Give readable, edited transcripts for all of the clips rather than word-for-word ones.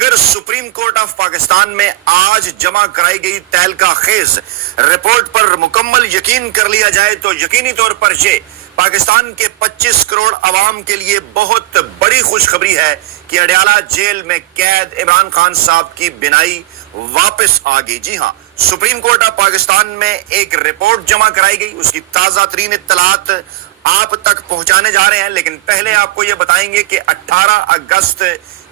اگر supreme court of Pakistan میں آج جمع کرائی گئی تہلکہ خیز رپورٹ پر مکمل یقین کر لیا جائے تو یقینی طور پر یہ پاکستان کے 25 کروڑ عوام کے لیے بہت بڑی خوشخبری ہے کہ اڈیالہ جیل میں قید عمران خان صاحب کی بینائی واپس آ گئی۔ جی ہاں، سپریم کورٹ آف پاکستان میں ایک رپورٹ جمع کرائی گئی، اس کی تازہ ترین اطلاعات آپ تک پہنچانے جا رہے ہیں، لیکن پہلے آپ کو یہ بتائیں گے کہ 18 اگست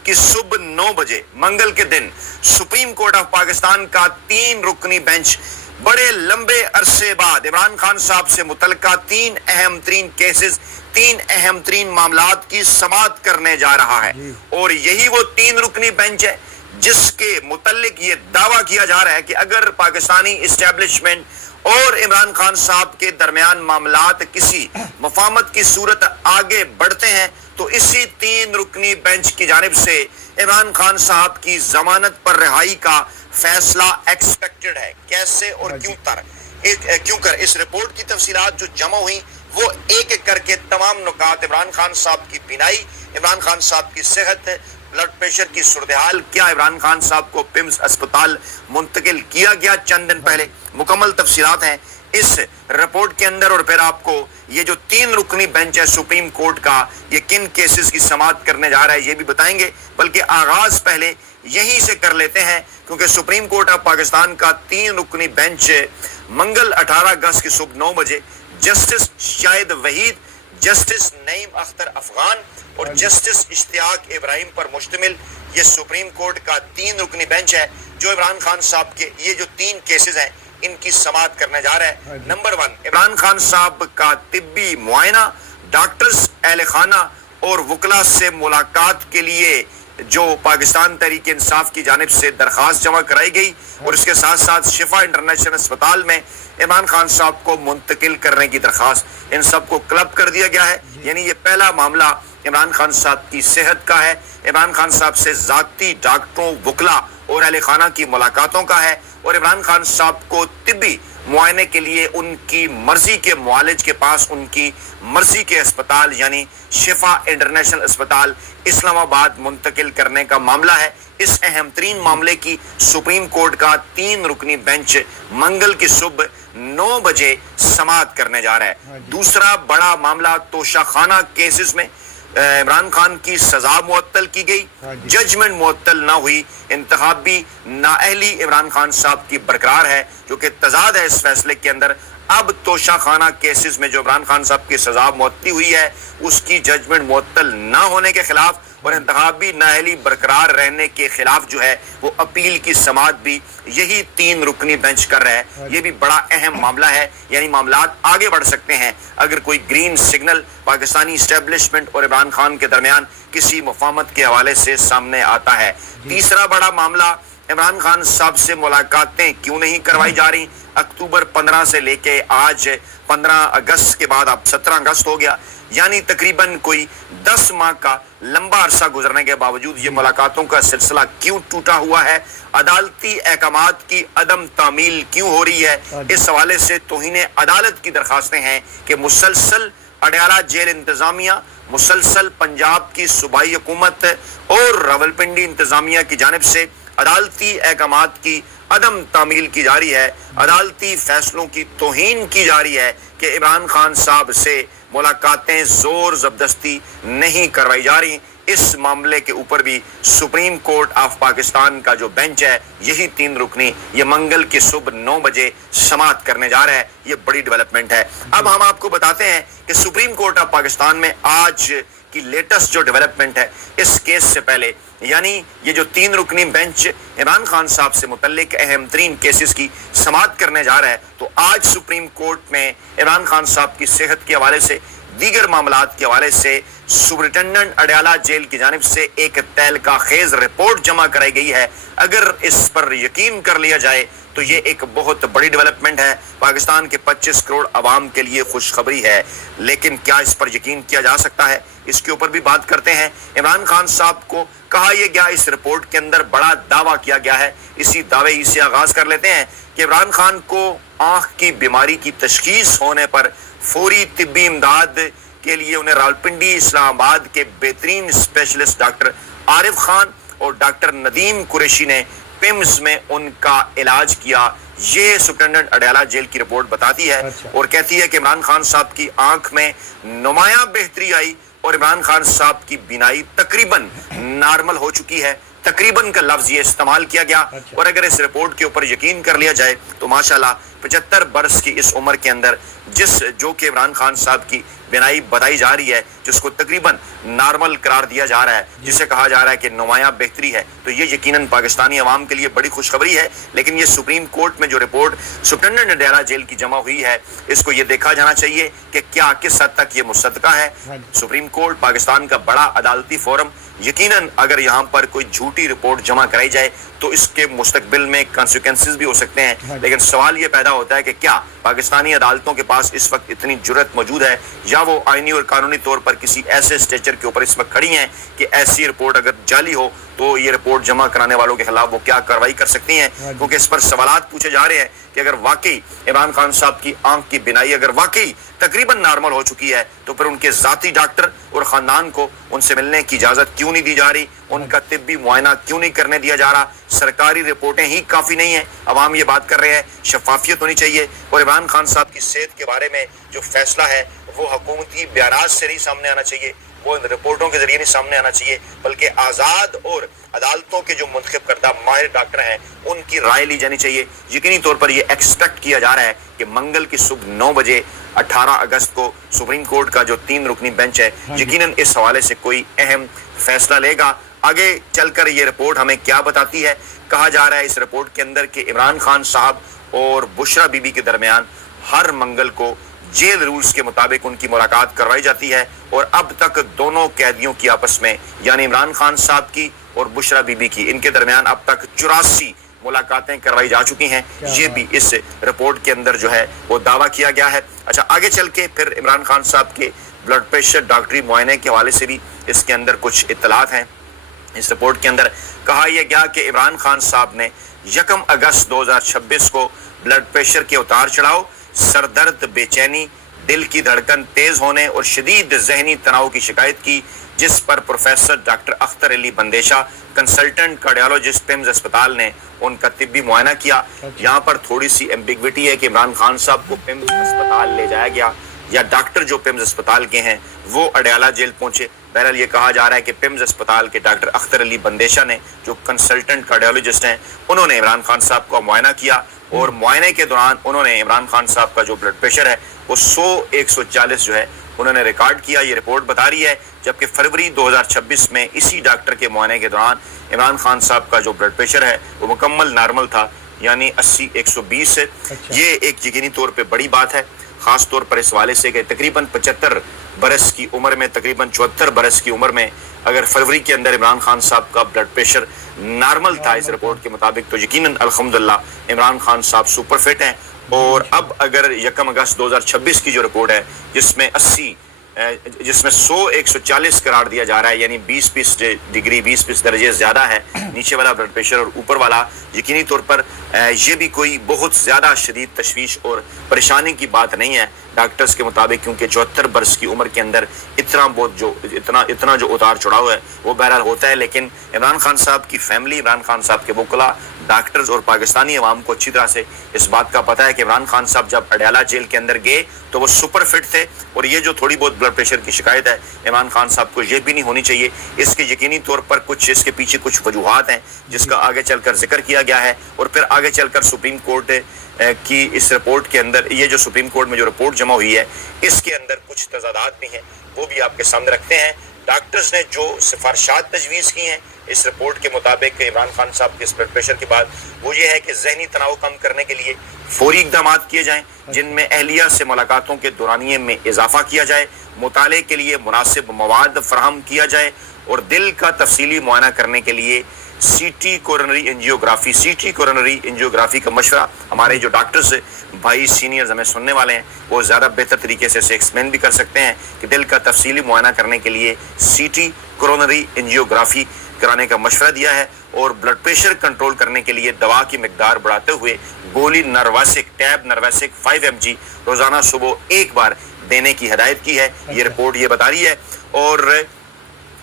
کی صبح 9 بجے منگل کے دن سپریم کورٹ آف پاکستان کا 3 رکنی بینچ بڑے لمبے عرصے بعد عمران خان صاحب سے متعلقہ 3 اہم ترین کیسز، 3 اہم ترین معاملات کی سماعت کرنے جا رہا ہے، اور یہی وہ 3 رکنی بینچ ہے جس کے متعلق یہ دعویٰ کیا جا رہا ہے کہ اگر پاکستانی اسٹیبلشمنٹ اور عمران خان صاحب کے درمیان معاملات کسی مفاہمت کی صورت آگے بڑھتے ہیں تو اسی 3 رکنی بینچ کی جانب سے عمران خان صاحب کی ضمانت پر رہائی کا فیصلہ ایکسپیکٹڈ ہے۔ کیسے اور کیوں کر اس رپورٹ کی تفصیلات جو جمع ہوئی وہ ایک ایک کر کے تمام نکات، عمران خان صاحب کی بینائی، عمران خان صاحب کی صحت، بلڈ پریشر کی صورتحال، کیا عمران خان صاحب کو پیمز اسپتال منتقل کیا گیا چند دن پہلے، مکمل تفصیلات ہیں اس رپورٹ کے اندر، اور پھر آپ کو یہ جو 3 رکنی بینچ ہے سپریم کورٹ کا یہ کن کیسز کی سماعت کرنے جا رہا ہے یہ بھی بتائیں گے، بلکہ آغاز پہلے یہیں سے کر لیتے ہیں کیونکہ سپریم کورٹ آف پاکستان کا 3 رکنی بینچ منگل 18 اگست کی صبح 9 بجے جسٹس شاہد وحید، جسٹس نعیم اختر افغان اور جسٹس اشتیاق ابراہیم پر مشتمل یہ سپریم کورٹ کا 3 رکنی بینچ ہے جو عمران خان صاحب کے یہ جو 3 کیسز ہیں ان کی سماعت کرنے جا رہا ہے۔ نمبر 1، عمران خان صاحب کا طبی معائنہ، ڈاکٹرز، اہل خانہ اور وکلاء سے ملاقات کے لیے جو پاکستان تحریک انصاف کی جانب سے درخواست جمع کرائی گئی، اور اس کے ساتھ ساتھ شفا انٹرنیشنل اسپتال میں عمران خان صاحب کو منتقل کرنے کی درخواست، ان سب کو کلب کر دیا گیا ہے۔ یعنی یہ پہلا معاملہ عمران خان صاحب کی صحت کا ہے، عمران خان صاحب سے ذاتی ڈاکٹروں، وکلاء اور اہل خانہ کی ملاقاتوں کا ہے، اور عمران خان صاحب کو طبی معائنے کے لیے ان کی مرضی کے معالج کے پاس ان کی مرضی کے اسپتال یعنی شفا انٹرنیشنل اسپتال اسلام آباد منتقل کرنے کا معاملہ ہے۔ اس اہم ترین معاملے کی سپریم کورٹ کا 3 رکنی بینچ منگل کی صبح 9 بجے سماعت کرنے جا رہا ہے۔ دوسرا بڑا معاملہ توشہ خانہ کیسز میں عمران خان کی سزا معطل کی گئی، ججمنٹ معطل نہ ہوئی، انتخابی نااہلی عمران خان صاحب کی برقرار ہے جو کہ تضاد ہے اس فیصلے کے اندر۔ اب توشہ خانہ کیسز میں جو عمران خان صاحب کی سزا معطلی ہوئی ہے اس کی ججمنٹ معطل نہ ہونے کے خلاف اور انتخابی نااہلی برقرار رہنے کے خلاف جو ہے وہ اپیل کی سماعت بھی یہی 3 رکنی بینچ کر رہا ہے۔ یہ بھی بڑا اہم معاملہ ہے، یعنی معاملات آگے بڑھ سکتے ہیں اگر کوئی گرین سگنل پاکستانی اسٹیبلشمنٹ اور عمران خان کے درمیان کسی مفاہمت کے حوالے سے سامنے آتا ہے۔ تیسرا بڑا معاملہ، عمران خان صاحب سے ملاقاتیں کیوں نہیں کروائی جا رہی؟ اکتوبر 15 سے لے کے آج 15 اگست کے بعد اب 17 اگست ہو گیا، یعنی تقریباً کوئی 10 ماہ کا لمبا عرصہ گزرنے کے باوجود یہ ملاقاتوں کا سلسلہ کیوں ٹوٹا ہوا ہے؟ عدالتی احکامات کی عدم تعمیل کیوں ہو رہی ہے؟ اس حوالے سے توہین عدالت کی درخواستیں ہیں کہ مسلسل اڈیالہ جیل انتظامیہ، مسلسل پنجاب کی صوبائی حکومت اور راولپنڈی انتظامیہ کی جانب سے عدالتی احکامات کی عدم تعمیل کی جاری ہے، عدالتی فیصلوں کی توہین کی جاری ہے کہ عمران خان صاحب سے ملاقاتیں زور زبردستی نہیں کروائی جا رہی۔ اس معاملے کے اوپر بھی سپریم کورٹ آف پاکستان کا جو بینچ ہے یہی 3 رکنی یہ منگل کی صبح 9 بجے سماعت کرنے جا رہا ہے۔ یہ بڑی ڈیولپمنٹ ہے۔ اب ہم آپ کو بتاتے ہیں کہ سپریم کورٹ آف پاکستان میں آج کی لیٹسٹ جو ڈیولپمنٹ ہے اس کیس سے پہلے، یعنی یہ جو 3 رکنی بینچ عمران خان صاحب سے متعلق اہم ترین کیسز کی سماعت کرنے جا رہا ہے، تو آج سپریم کورٹ میں عمران خان صاحب کی صحت کے حوالے سے، دیگر معاملات کے حوالے سے سپرنٹینڈنٹ اڈیالہ جیل کی جانب سے ایک تہلکہ خیز رپورٹ جمع کرائی گئی ہے۔ اگر اس پر یقین کر لیا جائے تو یہ ایک بہت بڑی ڈیولپمنٹ ہے، پاکستان کے 25 کروڑ عوام کے لیے خوشخبری ہے، لیکن کیا اس پر یقین کیا جا سکتا ہے؟ اس کے اوپر بھی بات کرتے ہیں۔ عمران خان صاحب کو کہا یہ گیا، اس رپورٹ کے اندر بڑا دعویٰ کیا گیا ہے، اسی دعوے ہی سے آغاز کر لیتے ہیں کہ عمران خان کو آنکھ کی بیماری کی تشخیص ہونے پر فوری طبی امداد کے لیے انہیں راولپنڈی اسلام آباد کے بہترین اسپیشلسٹ ڈاکٹر عارف خان اور ڈاکٹر ندیم قریشی نے پیمز میں ان کا علاج کیا، یہ سپرنٹینڈنٹ اڈیالہ جیل کی رپورٹ بتاتی ہے اور کہتی ہے کہ عمران خان صاحب کی آنکھ میں نمایاں بہتری آئی اور عمران خان صاحب کی بینائی تقریباً نارمل ہو چکی ہے۔ تقریباً کا لفظ یہ استعمال کیا گیا، اور اگر اس رپورٹ کے اوپر یقین کر لیا جائے تو ماشاءاللہ 75 برس کی اس عمر کے اندر جو کہ عمران خان صاحب کی بینائی بتائی جا رہی ہے، جس کو تقریباً نارمل قرار دیا جا رہا ہے، جسے کہا جا رہا ہے کہ نمایاں بہتری ہے، تو یہ یقیناً پاکستانی عوام کے لیے بڑی خوشخبری ہے۔ لیکن یہ سپریم کورٹ میں جو رپورٹ سپرنٹینڈنٹ اڈیالہ جیل کی جمع ہوئی ہے، اس کو یہ دیکھا جانا چاہیے کہ کیا کس حد تک یہ مصدقہ ہے۔ سپریم کورٹ پاکستان کا بڑا عدالتی فورم، یقیناً اگر یہاں پر کوئی جھوٹی رپورٹ جمع کرائی جائے تو اس کے مستقبل میں کانسیکوینسز بھی ہو سکتے ہیں، لیکن سوال یہ پیدا ہوتا ہے کہ کیا پاکستانی عدالتوں کے پاس اس وقت اتنی جرت موجود ہے، یا وہ آئینی اور قانونی طور پر کسی ایسے سٹیچر کے اوپر اس وقت کھڑی ہیں کہ ایسی رپورٹ اگر جعلی ہو تو یہ رپورٹ جمع کرانے والوں کے خلاف وہ کیا کارروائی کر سکتی ہیں، کیونکہ اس پر سوالات پوچھے جا رہے ہیں کہ اگر واقعی عمران خان صاحب کی آنکھ کی بینائی اگر واقعی تقریباً نارمل ہو چکی ہے تو پھر ان کے ذاتی ڈاکٹر اور خاندان کو ان سے ملنے کی اجازت کیوں نہیں دی جا رہی، ان کا طبی معائنہ کیوں نہیں کرنے دیا جا رہا؟ سرکاری رپورٹیں ہی کافی نہیں ہیں، عوام یہ بات کر رہے ہیں، شفافیت ہونی چاہیے، اور عمران خان صاحب کی صحت کے بارے میں جو فیصلہ ہے وہ حکومتی بیانات سے نہیں سامنے آنا چاہیے، وہ رپورٹوں کے ذریعے نہیں سامنے آنا چاہیے، بلکہ آزاد اور عدالتوں کے جو منتخب کردہ ماہر ڈاکٹر ہیں ان کی رائے لی جانی چاہیے۔ یقینی طور پر یہ ایکسپیکٹ کیا جا رہا ہے کہ منگل کی صبح 9 بجے 18 اگست کو سپریم کورٹ کا جو 3 رکنی بینچ ہے یقیناً اس حوالے سے کوئی اہم فیصلہ لے گا۔ آگے چل کر یہ رپورٹ ہمیں کیا بتاتی ہے؟ کہا جا رہا ہے اس رپورٹ کے اندر کہ عمران خان صاحب اور بشرا بی بی کے درمیان ہر منگل کو جیل رولز کے مطابق ان کی ملاقات کروائی جاتی ہے، اور اب تک دونوں قیدیوں کی آپس میں یعنی عمران خان صاحب کی اور بشرا بی بی کی، ان کے درمیان اب تک 84 ملاقاتیں کروائی جا چکی ہیں، یہ بھی اس رپورٹ کے اندر جو ہے وہ دعویٰ کیا گیا ہے۔ اچھا، آگے چل کے پھر عمران خان صاحب کے بلڈ پریشر ڈاکٹری معائنے کے حوالے سے بھی اس کے اندر کچھ اطلاعات ہیں۔ اس رپورٹ کے اندر کہا یہ گیا کہ عمران خان صاحب نے 1 اگست 2026 کو بلڈ پریشر کے اتار چڑھاؤ، سر درد، بے چینی، دل کی دھڑکن تیز ہونے اور شدید ذہنی تناؤ کی شکایت کی، جس پر پروفیسر ڈاکٹر اختر علی بندیشا، کنسلٹنٹ کارڈیالوجسٹ پیمز اسپتال نے ان کا طبی معائنہ کیا۔ یہاں پر تھوڑی سی ایمبیگوٹی ہے کہ عمران خان صاحب کو پیمز اسپتال لے جایا گیا یا ڈاکٹر جو پیمز اسپتال کے ہیں وہ اڈیالہ جیل پہنچے۔ بہرحال یہ کہا جا رہا ہے کہ پیمز اسپتال کے ڈاکٹر اختر علی بندیشا نے جو کنسلٹنٹ کارڈیالوجسٹ ہیں انہوں نے عمران خان صاحب کا معائنہ کیا، اور معائنے کے دوران انہوں نے عمران خان صاحب کا جو بلڈ پریشر ہے وہ 100/140 جو ہے انہوں نے ریکارڈ کیا، یہ رپورٹ بتا رہی ہے، جبکہ فروری 2026 میں اسی ڈاکٹر کے معائنے کے دوران عمران خان صاحب کا جو بلڈ پریشر ہے وہ مکمل نارمل تھا، یعنی 80/120 سے۔ یہ ایک یقینی طور پہ بڑی بات ہے، خاص طور پر اس حوالے سے کہ تقریباً 75 برس کی عمر میں، تقریباً 74 برس کی عمر میں اگر فروری کے اندر عمران خان صاحب کا بلڈ پریشر نارمل تھا اس رپورٹ کے مطابق، تو یقیناً الحمدللہ عمران خان صاحب سپر فٹ ہیں۔ اور اب اگر 1 اگست 2026 کی جو رپورٹ ہے جس میں 100/140 قرار دیا جا رہا ہے، یعنی 20 ڈگری 20 درجے زیادہ ہے نیچے والا بلڈ پریشر اور اوپر والا، یقینی طور پر یہ بھی کوئی بہت زیادہ شدید تشویش اور پریشانی کی بات نہیں ہے ڈاکٹرز کے مطابق، کیونکہ 74 برس کی عمر کے اندر اتنا جو اتار چڑھاؤ ہے وہ بہرحال ہوتا ہے۔ لیکن عمران خان صاحب کی فیملی، عمران خان صاحب کے وکلاء، ڈاکٹرز اور پاکستانی عوام کو اچھی طرح سے اس بات کا پتہ ہے کہ عمران خان صاحب جب اڈیالہ جیل کے اندر گئے تو وہ سپر فٹ تھے، اور یہ جو تھوڑی بہت بلڈ پریشر کی شکایت ہے عمران خان صاحب کو یہ بھی نہیں ہونی چاہیے۔ اس کے یقینی طور پر اس کے پیچھے کچھ وجوہات ہیں جس کا آگے چل کر ذکر کیا گیا ہے، اور پھر آگے چل کر سپریم کورٹ کی اس رپورٹ کے اندر، یہ جو سپریم کورٹ میں جو رپورٹ جمع ہوئی ہے اس کے اندر کچھ تضادات بھی ہیں، وہ بھی آپ کے سامنے رکھتے ہیں۔ ڈاکٹرز نے جو سفارشات تجویز کی ہیں اس رپورٹ کے مطابق عمران خان صاحب کے اس بلڈ پریشر کے بعد، وہ یہ ہے کہ ذہنی تناؤ کم کرنے کے لیے فوری اقدامات کیے جائیں، جن میں اہلیہ سے ملاقاتوں کے دورانیے میں اضافہ کیا جائے، مطالعے کے لیے مناسب مواد فراہم کیا جائے، اور دل کا تفصیلی معائنہ کرنے کے لیے سی ٹی کورونری انجیوگرافی کا مشورہ ہمارے جو ڈاکٹرز بھائی سینئرز ہمیں سننے والے ہیں وہ زیادہ بہتر طریقے سے ایکسپلین بھی کر سکتے ہیں کہ دل کا تفصیلی معائنہ کرنے کے لیے سی ٹی کورونری انجیوگرافی کرانے کا مشورہ دیا ہے، اور بلڈ پریشر کنٹرول کرنے کے لیے دوا کی مقدار بڑھاتے ہوئے گولی ٹیب نرواسک 5 mg روزانہ صبح 1 بار دینے کی ہدایت کی ہے۔ یہ رپورٹ یہ بتا رہی ہے، اور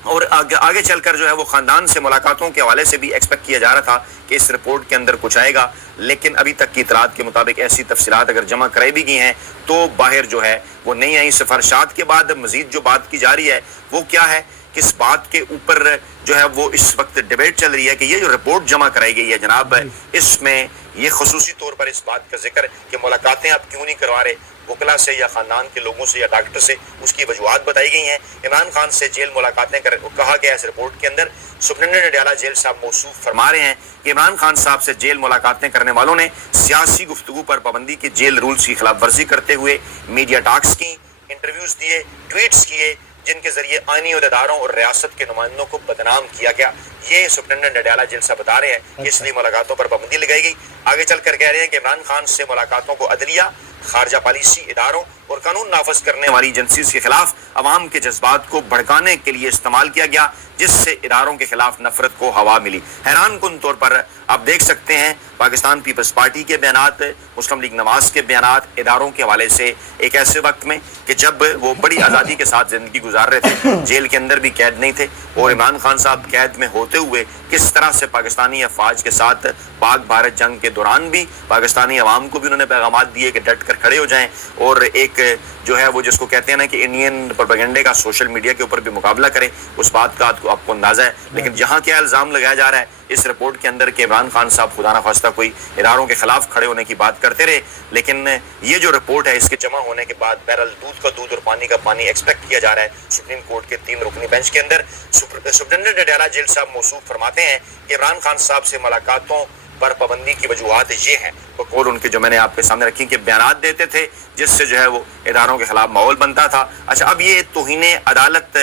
اور آگے چل کر جو ہے وہ خاندان سے ملاقاتوں کے حوالے سے بھی ایکسپیکٹ کیا جا رہا تھا کہ اس رپورٹ کے اندر کچھ آئے گا، لیکن ابھی تک کی اطلاعات کے مطابق ایسی تفصیلات اگر جمع کرائی بھی گئی ہیں تو باہر جو ہے وہ نہیں آئی۔ سفارشات کے بعد مزید جو بات کی جا رہی ہے وہ کیا ہے، کس بات کے اوپر جو ہے وہ اس وقت ڈیبیٹ چل رہی ہے کہ یہ جو رپورٹ جمع کرائی گئی ہے جناب، اس میں یہ خصوصی طور پر اس بات کا ذکر کہ ملاقاتیں آپ کیوں نہیں کروا رہے وکلا سے یا خاندان کے لوگوں سے یا ڈاکٹر سے، اس کی وجوہات بتائی گئی ہیں۔ عمران خان سے جیل ملاقاتیں کہا گیا اس رپورٹ کے اندر، سپرنٹینڈنٹ اڈیالہ جیل صاحب موصوف فرما رہے ہیں کہ عمران خان صاحب سے جیل ملاقاتیں کرنے والوں نے سیاسی گفتگو پر پابندی کی، جیل رولز کی خلاف ورزی کرتے ہوئے میڈیا ٹاکس کی، انٹرویوز دیے، ٹویٹس کیے، جن کے ذریعے آئینی عہدیداروں اور ریاست کے نمائندوں کو بدنام کیا گیا۔ یہ سپرنٹینڈنٹ اڈیالہ جیل صاحب بتا رہے ہیں کہ اس لیے ملاقاتوں پر پابندی لگائی گئی۔ آگے چل کر کہہ رہے ہیں کہ عمران خان سے ملاقاتوں کو عدلیہ، خارجہ پالیسی اداروں اور قانون نافذ کرنے والی ایجنسیز کے خلاف عوام کے جذبات کو بھڑکانے کے لیے استعمال کیا گیا، جس سے اداروں کے خلاف نفرت کو ہوا ملی۔ حیران کن طور پر آپ دیکھ سکتے ہیں پاکستان پیپلز پارٹی کے بیانات، مسلم لیگ نواز کے بیانات اداروں کے حوالے سے ایک ایسے وقت میں کہ جب وہ بڑی آزادی کے ساتھ زندگی گزار رہے تھے، جیل کے اندر بھی قید نہیں تھے، اور عمران خان صاحب قید میں ہوتے ہوئے کس طرح سے پاکستانی افواج کے ساتھ پاک بھارت جنگ کے دوران بھی پاکستانی عوام کو بھی انہوں نے پیغامات دیے کہ ڈٹ کر کھڑے ہو جائیں، اور ایک جو ہے وہ جس کو کہتے ہیں نا کہ انڈین پروپیگنڈے کا سوشل میڈیا کے اوپر بھی مقابلہ کریں، اس بات کا آپ کو اندازہ ہے۔ لیکن جہاں کیا الزام لگایا جا رہا ہے اس رپورٹ کے اندر کہ عمران خان صاحب خدا نخواستہ کوئی اداروں کے خلاف کھڑے ہونے کی بات کرتے رہے، لیکن یہ جو رپورٹ ہے اس کے جمع ہونے کے بعد بہرحال دودھ کا دودھ اور پانی کا پانی ایکسپیکٹ کیا جا رہا ہے سپریم کورٹ کے 3 رکنی بینچ کے اندر۔ سپرنٹینڈنٹ اڈیالہ جیل صاحب موصوف فرماتے ہیں کہ عمران خان صاحب سے ملاقاتوں پر پابندی کی وجوہات یہ ہیں، بقول ان کے جو میں نے آپ کے سامنے رکھی کہ بیانات دیتے تھے جس سے جو ہے وہ اداروں کے خلاف ماحول بنتا تھا۔ اچھا، اب یہ توہین عدالت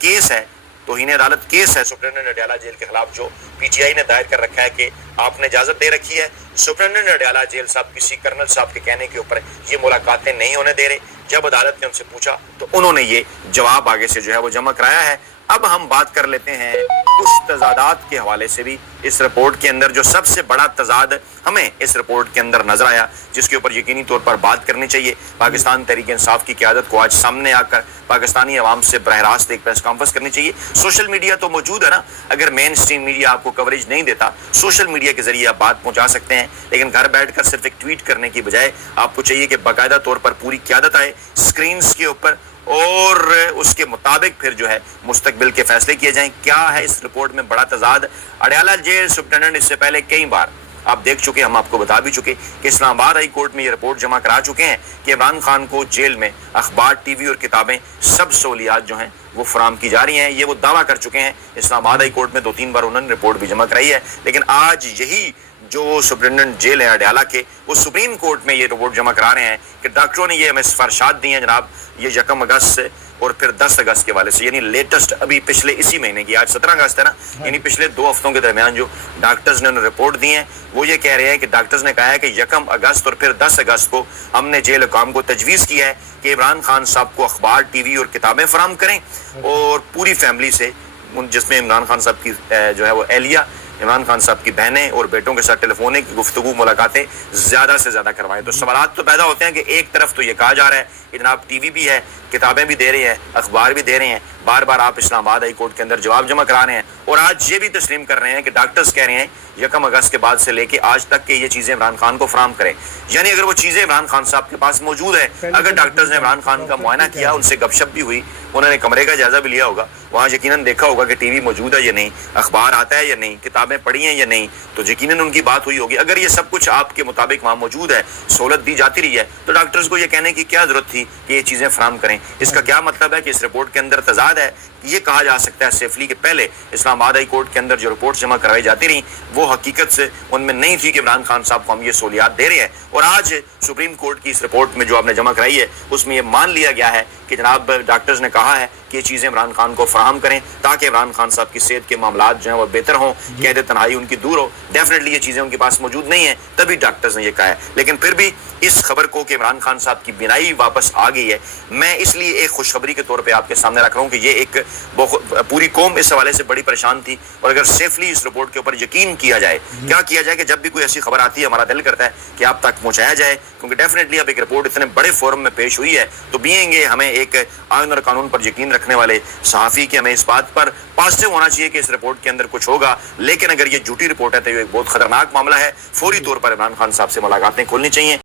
کیس ہے، توہین عدالت کیس ہے سپرنٹینڈنٹ اڈیالہ جیل کے خلاف جو پی ٹی آئی نے دائر کر رکھا ہے کہ آپ نے اجازت دے رکھی ہے سپرنٹینڈنٹ اڈیالہ جیل صاحب کسی کرنل صاحب کے کہنے کے اوپر یہ ملاقاتیں نہیں ہونے دے رہے۔ جب عدالت نے ان سے پوچھا تو انہوں نے یہ جواب آگے سے جو ہے وہ جمع کرایا ہے۔ اب ہم بات کر لیتے ہیں کچھ تضادات کے حوالے سے بھی اس رپورٹ کے اندر۔ جو سب سے بڑا تضاد ہمیں اس رپورٹ کے اندر نظر آیا، جس کے اوپر یقینی طور پر بات کرنی چاہیے، پاکستان تحریک انصاف کی قیادت کو آج سامنے آ کر پاکستانی عوام سے براہ راست ایک پریس کانفرنس کرنی چاہیے۔ سوشل میڈیا تو موجود ہے نا، اگر مین اسٹریم میڈیا آپ کو کوریج نہیں دیتا، سوشل میڈیا کے ذریعے آپ بات پہنچا سکتے ہیں، لیکن گھر بیٹھ کر صرف ایک ٹویٹ کرنے کی بجائے آپ کو چاہیے کہ باقاعدہ طور پر پوری قیادت آئے اسکرینز کے اوپر، اور اس کے مطابق پھر جو ہے مستقبل کے فیصلے کیے جائیں۔ کیا ہے اس رپورٹ میں بڑا تضاد؟ اڈیالہ جیل سپرنٹینڈنٹ اس سے پہلے کئی بار آپ دیکھ چکے، ہم آپ کو بتا بھی چکے کہ اسلام آباد ہائی کورٹ میں یہ رپورٹ جمع کرا چکے ہیں کہ عمران خان کو جیل میں اخبار، ٹی وی اور کتابیں سب سہولیات جو ہیں وہ فراہم کی جا رہی ہیں۔ یہ وہ دعویٰ کر چکے ہیں اسلام آباد ہائی کورٹ میں، 2-3 بار انہوں نے رپورٹ بھی جمع کرائی ہے، لیکن آج یہی جو سپرنٹینڈنٹ جیل ہے اڈیالہ کے، وہ سپریم کورٹ میں یہ رپورٹ جمع کرا رہے ہیں کہ ڈاکٹروں نے یہ ہمیں سفارشات دی ہیں جناب، یہ 1 اگست سے اور پھر 10 اگست کے والے سے، یعنی لیٹسٹ ابھی پچھلے اسی مہینے کی، آج 17 اگست ہے نا، یعنی پچھلے 2 ہفتوں کے درمیان جو ڈاکٹرز نے انہیں رپورٹ دی ہیں، وہ یہ کہہ رہے ہیں کہ ڈاکٹرز نے کہا ہے کہ 1 اگست اور پھر 10 اگست کو ہم نے جیل حکام کو تجویز کیا ہے کہ عمران خان صاحب کو اخبار، ٹی وی اور کتابیں فراہم کریں، اور پوری فیملی سے، جس میں عمران خان صاحب کی جو ہے وہ اہلیہ، عمران خان صاحب کی بہنیں اور بیٹوں کے ساتھ ٹیلیفونک گفتگو، ملاقاتیں زیادہ سے زیادہ کروائیں۔ تو سوالات تو پیدا ہوتے ہیں کہ ایک طرف تو یہ کہا جا رہا ہے کہ جناب ٹی وی بھی ہے، کتابیں بھی دے رہے ہیں، اخبار بھی دے رہے ہیں، بار بار آپ اسلام آباد ہائی کورٹ کے اندر جواب جمع کرا رہے ہیں، اور آج یہ بھی تسلیم کر رہے ہیں کہ ڈاکٹرز کہہ رہے ہیں 1 اگست کے بعد سے لے کے آج تک کہ یہ چیزیں عمران خان کو فراہم کریں۔ یعنی اگر وہ چیزیں عمران خان صاحب کے پاس موجود ہے، اگر ڈاکٹرز نے عمران خان کا معائنہ کیا، ان سے گپ شپ بھی ہوئی، انہوں نے کمرے کا جائزہ بھی لیا ہوگا، وہاں یقیناً دیکھا ہوگا کہ ٹی وی موجود ہے یا نہیں، اخبار آتا ہے یا نہیں، کتابیں پڑھی ہیں یا نہیں، تو یقیناً ان کی بات ہوئی ہوگی۔ اگر یہ سب کچھ آپ کے مطابق وہاں موجود ہے، سہولت دی جاتی رہی ہے، تو ڈاکٹرز کو یہ کہنے کی کیا ضرورت تھی کہ یہ چیزیں فراہم کریں؟ اس کا کیا مطلب ہے کہ اس رپورٹ کے اندر تضاد ہے؟ یہ کہا جا سکتا ہے سیفلی کہ پہلے اسلام آباد ہائی کورٹ کے اندر جو رپورٹ جمع کروائی جاتی رہیں وہ حقیقت سے ان میں نہیں تھی کہ عمران خان صاحب کو ہم یہ سہولیات دے رہے ہیں، اور آج سپریم کورٹ کی اس رپورٹ میں جو آپ نے جمع کرائی ہے اس میں یہ مان لیا گیا ہے کہ جناب ڈاکٹرز نے کہا ہے کہ یہ چیزیں عمران خان کو فراہم کریں تاکہ عمران خان صاحب کی صحت کے معاملات جو ہیں وہ بہتر ہوں، قید تنہائی ان کی دور ہو۔ ڈیفینیٹلی یہ چیزیں ان کے پاس موجود نہیں ہیں، تبھی ڈاکٹرز نے یہ کہا ہے، لیکن پھر بھی اس خبر کو کہ عمران خان صاحب کی بینائی واپس آ گئی ہے، میں اس لیے ایک خوشخبری کے طور پہ آپ کے سامنے رکھ رہا ہوں کہ یہ ایک پوری قوم اس حوالے سے بڑی پریشان تھی، اور اگر سیفلی اس رپورٹ کے اوپر یقین کیا جائے، کیا کیا جائے کہ جب بھی کوئی ایسی خبر آتی ہے ہمارا دل کرتا ہے کہ آپ تک پہنچایا جائے، کیونکہ ڈیفینیٹلی اب ایک رپورٹ اتنے بڑے فورم میں پیش ہوئی ہے تو بینگ ہمیں ایک آئین اور قانون پر یقین رکھنے والے صحافی کہ ہمیں اس بات پر پازیٹیو ہونا چاہیے کہ اس رپورٹ کے اندر کچھ ہوگا، لیکن اگر یہ جھوٹی رپورٹ ہے تو یہ ایک بہت خطرناک معاملہ ہے۔ فوری طور پر عمران خان صاحب سے ملاقاتیں کھولنی چاہیے۔